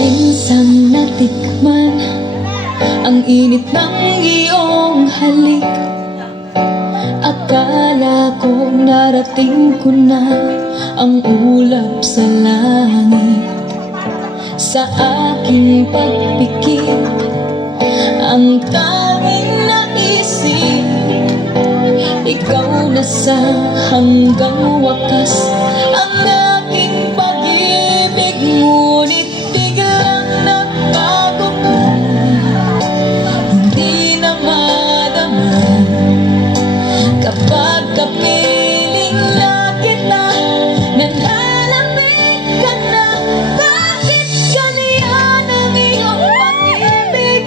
Minsang natikman ang init ng iyong halik. Akala ko narating ko na ang ulap sa langit. Sa aking pagpikit, ang tanging naisip, ikaw na sa hanggang wakas ang aking pag-ibig. Ngunit biglang nagbago ka, hindi na madama kapag kapiling na kita, nalalamig ka na. Bakit ganyan ang iyong pag-ibig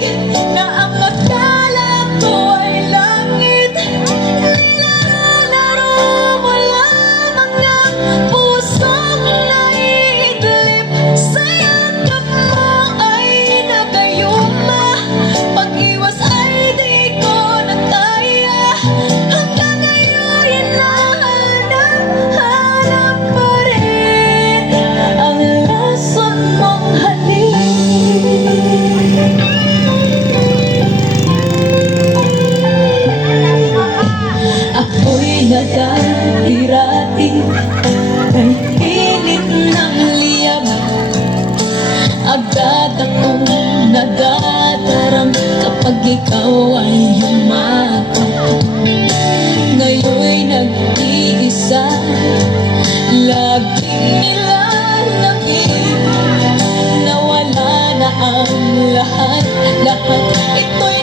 na ang akala ko ay langit? Nilalaro mo lamang ang pusong naiidlip. Sa yakap mo ay nagayuma, pag-iwas ay di ko na kaya. Hanggang ngayon hinahanap pa rin ang lason mong halik. Ako'y nadarati kay init ng liyab. Agad akong nadadarang kapag ikaw ay yumakap. Ngayon'y nag-iisa, laging nilalangin. Nawala na ang lahat, ito'y